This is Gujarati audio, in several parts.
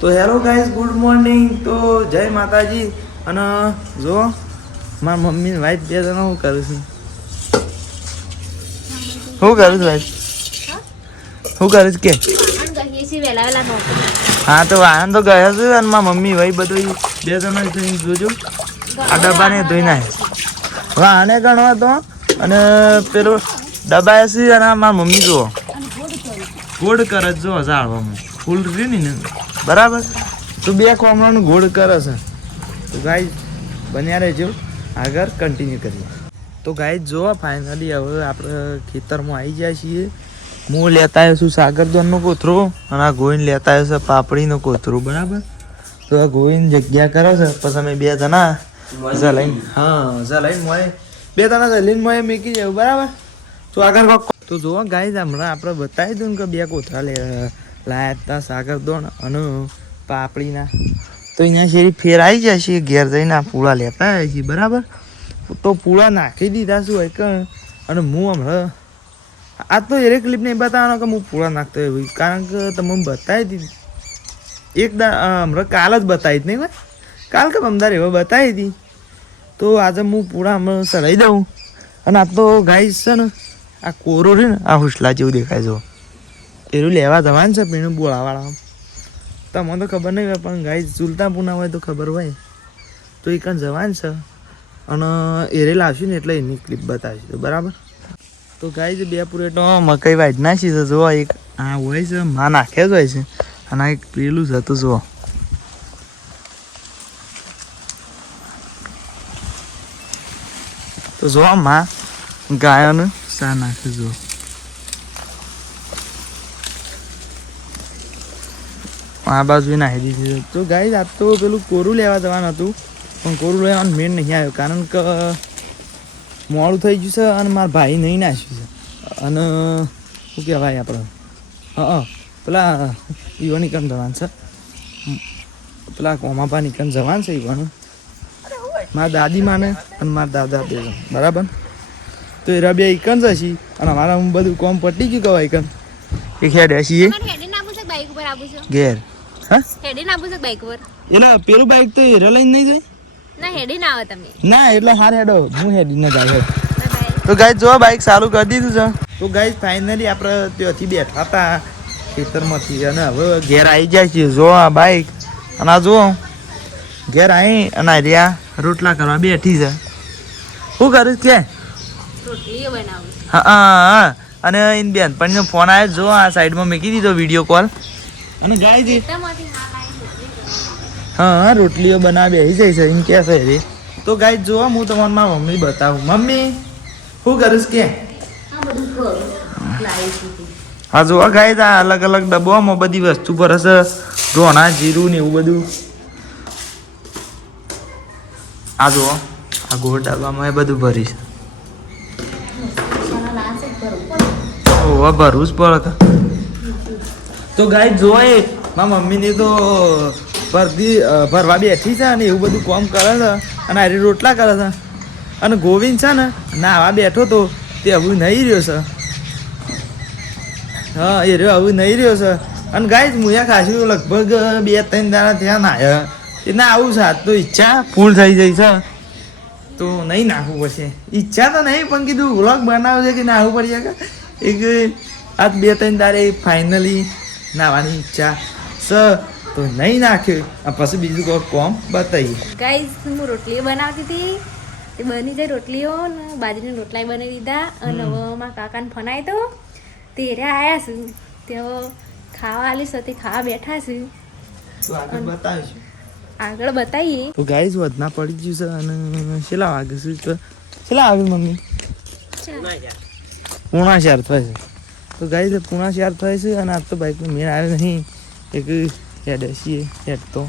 તો હેલો ગાઈઝ ગુડ મોર્નિંગ. તો જય માતાજી. અને જો, મારા મમ્મી વાઈફ બે જણા હું કરું છું? શું કરું છું વાઈફ? શું કરું છું કે? હા, તો વાહન તો ગયા છે અને મારા મમ્મી ભાઈ બધું બે જણા જોજો. આ ડબ્બાને ધોઈ નાખે વાહને ગણો હતો અને પેલો ડબ્બા છે અને મારા મમ્મી જુઓ. ગોળ કરે જો ઝાડવામાં. ફૂલ રહ્યું ને બરાબર? તું બે કોમરાનું ગોળ કરે છે. તો ગાઈ બન્યા રહેજો. આગળ કન્ટિન્યુ કરીએ. તો ગાઈ જો ફાઇનલી હવે આપણે ખેતરમાં આવી જાય છીએ. હું લેતા આવ્યો છું સાગરદોનનો કોથરો અને આ ગોવિંદ લેતા આવ્યો છે પાપડીનો કોથરો, બરાબર? તો આ ગોવિંદ જગ્યા કરે છે. પછી અમે બે જણા જલાઈને હા જલાઈને મોય બે જણા લઈને મોય મૂકી જાય બરાબર? તો આગળ તો જોવા ગાય હમણાં આપણે બતાવી દઉં કે બે કોથરા લે લાયા હતા સાગરદોણ અને પાપડીના. તો અહીંયા શેરી ફેર આવી જાય છે, ઘેર જઈને પૂળા લેતા આવ્યા છે બરાબર? તો પૂળા નાખી દીધા શું હોય કે અને હું હમણાં આ તો એરે ક્લિપને બતાવવાનો કે હું પૂળા નાખતો હોય. કારણ કે તમે બતાવી દીધી. એક દા હમણાં કાલ જ બતાવી નહીં ભાઈ કાલ કે અમદાર એવા બતાવી હતી. તો આજે હું પૂળા હમણાં ચડાવી દઉં. અને આ તો ગાય છે ને, આ કોરો છે ને, આ હુસલા જેવું દેખાય છે. એનું લેવા જવાનું છે, પીણું બોળાવાળા તમને તો ખબર નહીં હોય, પણ ગાય ચૂલતા પૂના હોય તો ખબર હોય. તો એ કાંઈ જવાન છે. અને એરે લાવશું ને એટલે એની ક્લિપ બતાવીશું બરાબર? તો ગાય બે પૂરેટો મકાઈ વાઢ નાખી છે જોવા એક. આ હોય છે, માં નાખે જ હોય છે. અને આ એક પેલું છે તો જુઓ. તો જોવા માં ગાયોને સા નાખે, જુઓ. આ બાજુ નાખી દીધી છે. તો ગાય આ તો પેલું કોરું લેવા જવાનું હતું પણ કોરું લેવાનું મેળ નહીં આવ્યો કારણ કે મોડું થઈ ગયું છે અને મારા ભાઈ નહીં નાખ્યું છે. અને શું કહેવાય આપણે? હા પેલા ઈવાની કન જવાન છે. પેલા કોમાપા નિકન જવાન છે ઈવાનું મારા દાદી માને અને મારા દાદા બે બરાબર? તો એ બે ઈકન જશી અને અમારા હું બધું કોમ પટી ગયું કહેવાય ઈકન એક હેડ છીએ બાઈક ઉપર આવું ઘેર. હા? હેડી ના બાઈક પેલું બાઈક તો હીરો લઈને નહીં જાય? ના હેડી ના આવો તમે. ના એટલે હાર હેડો. હું હેડી ના જાય તો ગાય જો બાઈક ચાલુ કરી દીધું છે. તો ગાય ફાઇનલી આપણે ત્યાંથી બેઠા હતા. ખેતરમાંથી અને હવે ઘેર આવી જાય છે જો આ બાઈક અને આ જુઓ. ઘેર આવી અને આ રહ્યા. રોટલા કરવા બેઠી છે. શું કરીશ કે હા હા અને એની પણ ફોન આવ્યો જો આ સાઈડમાં મૂકી દીધો વીડિયો કોલ અને ગાય જી. હા હા રોટલીઓ બનાવી આવી જાય છે એમ કે છે રે. તો ગાય જો હું તમને મારા મમ્મી બતાવું. મમ્મી શું કે? કરું. દીધી હા જો ગાય આ અલગ અલગ ડબ્બામાં બધી વસ્તુ પર હશે ધોણા જીરું ને એવું બધું. આ જુઓ આ ગોળ ડબ્બામાં એ બધું ભરીશ ઓહો ભરવું જ પડે કે. તો ગાય જોઈ મારા મમ્મીની તો ભરતી ભરવા બેઠી છે અને એવું બધું કામ કરે છે અને આરી રોટલા કરે છે. અને ગોવિંદ છે ને નાવા બેઠો તો તે હવે નહીં રહ્યો છે. હા, એ રહ્યો, હવે નહીં રહ્યો છે. અને ગાય મુયા ખાસી લગભગ બે, ત્રણ દાડા ત્યાં નાહ્યા. એ ના આવું છે તો ઈચ્છા ફૂલ થઈ જાય છે. તો નહીં નાખવું પડશે ઈચ્છા તો નહીં, પણ કીધું વ્લોગ બનાવજે કે નાખવું પડશે એક આજ બે, ત્રણ દાડે ફાઇનલી નાવાની ઈચ્છા સ તો નહીં નાખ્યું આ પછી બીજું કોઈ કોમ બતાવીએ. ગાઈઝ હું રોટલીઓ બનાવતી હતી. તે બની જાય રોટલીઓ ને બાજરીની રોટલા બની દીધા અને હવે મારા કાકાને ફોન આવ્યો તો તે રહ્યા આવ્યા છું. તેઓ ખાવા આલી સાથે ખાવા બેઠા છે. આગળ બતાવીએ તો ગાઈઝ વધના પડી ગયું છે અને છેલ્લા વાગે છે. તો છેલ્લા વાગે મમ્મી? પૂણા ચાર થાય છે. તો ગાઈસ પૂણા શેર થાય છે અને આજ તો બાઇકનો મેળ આવ્યો નહીં. એક હેડ છીએ હેડ તો.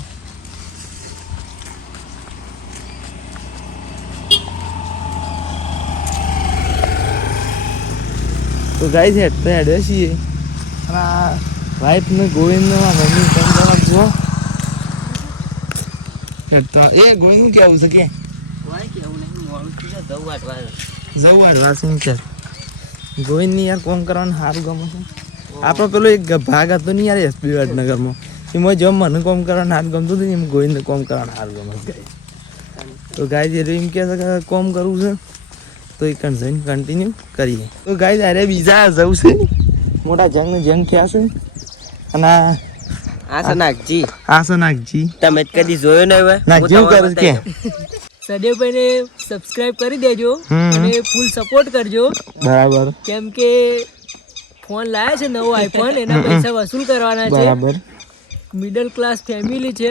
તો ગાઈ છે તો હેડ છીએ અને આ વાઈફને ગોવિંદને મમ્મી તમે જવા જુઓ. હેડ તો એ ગોવિંદનું કેવું છે કે? જવું વાળવા છે શું છે ગોવિંદની યાર કોમ કરવાનું સારું ગમે છે? આપણો પેલો એક ભાગ હતો ને યાર એસપી વડનગરમાં એમાં જો મને કોમ કરવાનું હાથ ગમતું હતું ને એમ ગોવિંદ કોમ કરવાનું હાથ ગમે ગાય તો ગાય જે એમ કહે છે કે કોમ કરવું છે તો એ કન્સર્ન કન્ટિન્યુ કરીએ. તો ગાય અરે બીજા જવું છે મોટા જંગ જંગ થયા છે. અને આ- આ છે નાગજી. આ છે નાગજી. તમે કદી જોયો નહીં હોય ના જેવું કરે કે. સદેવભાઈને સબસ્ક્રાઇબ કરી દેજો અને ફૂલ સપોર્ટ કરજો. બરાબર. કેમ કે ફોન લાયા છે નવો આઈફોન એના પૈસા વસૂલ કરવાના છે. બરાબર. મિડલ ક્લાસ ફેમિલી છે.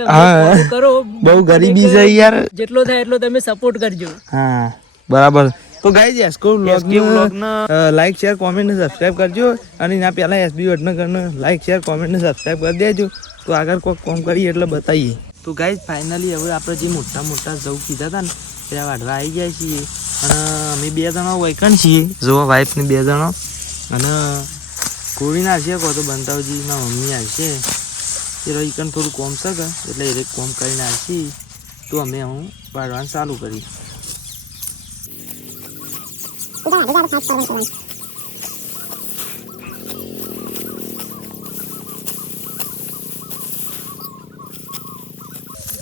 કરો. બહુ ગરીબી છે યાર. જેટલો થાય એટલો તમે સપોર્ટ કરજો. હા બરાબર. તો ગાઈ એસકો વ્લોગ લાઈક શેર કોમેન્ટ ને સબસ્ક્રાઇબ કરજો. અને એના પહેલા એસબી વડનગરને લાઈક શેર કોમેન્ટ ને સબસ્ક્રાઇબ કરી દેજો. તો આગળ કોઈ કોમ કરીએ એટલે બતાવીએ. તો ગાઈ ફાઇનલી હવે આપણે જે મોટા મોટા જવું કીધા હતા ને ત્યાં વાઢવા આવી ગયા છીએ. અને અમે બે જણા વૈકણ છીએ, જોવા વાઈફ ને બે જણા. અને કોળીને આવશે કહો તો બંતાવજીના મમ્મી આવશે. એ રહીકણ થોડું કોમ છે કે, એટલે એ કોમ કરીને આવશી. તો અમે હું વાઢવાનું ચાલુ કરી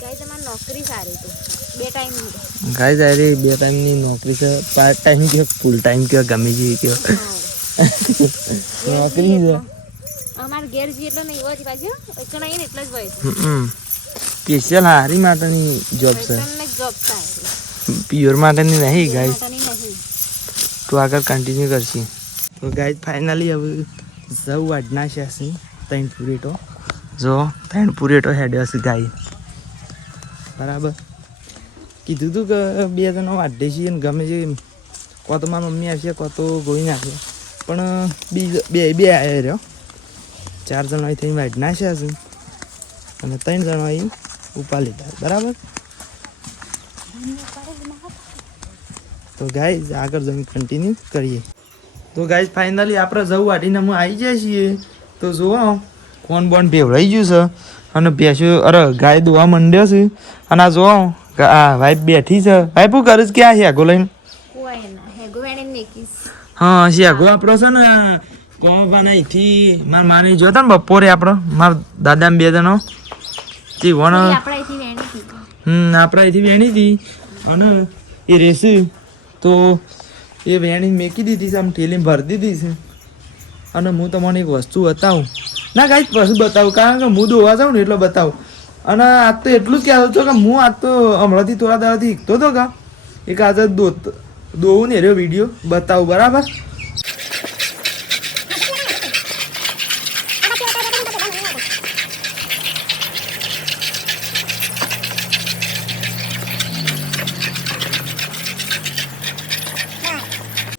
ગાય તમારી નોકરી સારી તો. બે ટાઈમ ગાય તારી બે ટાઈમની નોકરી છે. પાર્ટ ટાઈમ કે ફૂલ ટાઈમ કે ગમે જે કે નોકરી છે. અમાર ઘેર જે એટલે નહીં હોય પાછો કણાઈ ને એટલે જ હોય સ્પેશિયલ હારી માટેની જોબ છે. જોબ થાય. પ્યોર માટેની નહીં માતાની તો આગળ કન્ટિન્યુ કરશી તો ગાય ફાઇનલી હવે જવું અડના છે ત્રણ પુરેટો. જો ત્રણ પુરેટો હેડ્યો હશે ગાય. બરાબર. કીધું તું કે બે જણા વાઢે છીએ ને ગમે છે કો તો મારા મમ્મી આવશે, કો તો ગોઈ નાખે પણ બી બે બે આવ્યા રહ્યો. ચાર જણા થઈ વાઢ નાખ્યા છે. અને ત્રણ જણા અહીં ઉપા લીધા બરાબર? તો ગાઈઝ આગળ જમી કન્ટિન્યુ કરીએ. તો ગાઈઝ ફાઇનલી આપણે જવું વાઢીને અમે આવી જાય છીએ. તો જુઓ, કોણ બોન ભેવડાઈ ગયું છે. અને ભેંસો અરે ગાય દોવા માંડ્યો છે. અને આ જો આ વાઈફ બેઠી છે. વાઈફ હું કરું કે આ હેગો લઈને? હા શેગો આપણો છે ને કોમાને અહીંથી. મારા માની જોતા ને બપોરે આપણો મારા દાદા બે જણો. તે વણ હમ આપણે અહીંથી વેણી હતી. અને એ રેસી તો એ વેણી મેકી દીધી છે આમ ઠેલી ભરી દીધી છે. અને હું તમને એક વસ્તુ બતાવું. ના કાંઈ પછી બતાવું. કારણ કે હું દોવા જાઉં ને એટલે બતાવું. અને આજ તો એટલું જ કહેતો હતો કે હું આજ તો હમણાંથી થોડા દાડાથી શીખતો હતો કા એક આજે દો દોવું ને રહ્યો વીડિયો બતાવું, બરાબર?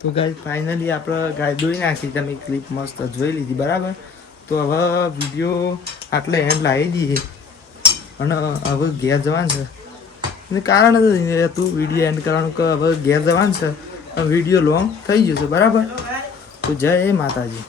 તો ગાય ફાઇનલી આપણે ગાય દોઈ નાખી. તમે ક્લિપ મસ્ત જોઈ લીધી, બરાબર? તો હવે વીડિયો આટલે એન્ડ લાવી દઈએ. અને હવે ઘેર જવાનું છે. એને કારણ જ હતું વીડિયો એન્ડ કરવાનું કે હવે ઘેર જવાનું છે. વીડિયો લોંગ થઈ જશે બરાબર? તો જય માતાજી.